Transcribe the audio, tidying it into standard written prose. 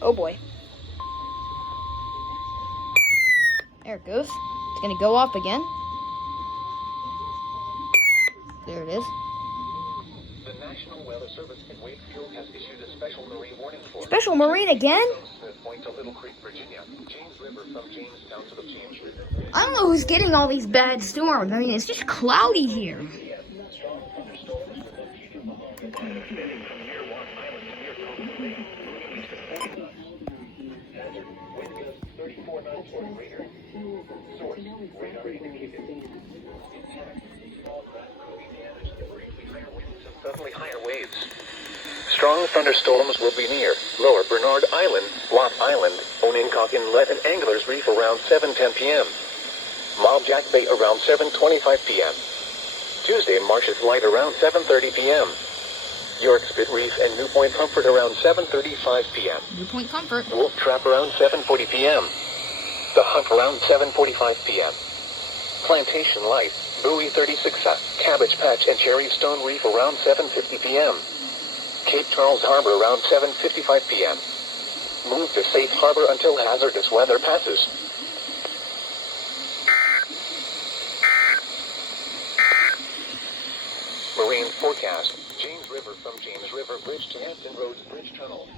Oh boy. There it goes. It's gonna go off again. There it is. The National Weather Service in Wakefield has issued a special marine warning for Special marine again? Smith Point to Little Creek, Virginia. James River from Jamestown to the James River. I don't know who's getting all these bad storms. I mean, it's just cloudy here. Suddenly higher waves. Strong thunderstorms will be near Lower Bernard Island, Watt Island, Onencock Inlet, and Anglers Reef around 7:10 p.m. Mob Jack Bay around 7:25 p.m. Tuesday, Marshes Light around 7:30 p.m. York Spit Reef and New Point Comfort around 7:35 p.m. New Point Comfort. Wolf Trap around 7:40 p.m. The Hump around 7:45 p.m. Plantation Light, Buoy 36, Cabbage Patch, and Cherry Stone Reef around 7:50 p.m. Cape Charles Harbor around 7:55 p.m. Move to safe harbor until hazardous weather passes. Marine forecast. James River from James River Bridge to Hampton Roads Bridge Tunnel.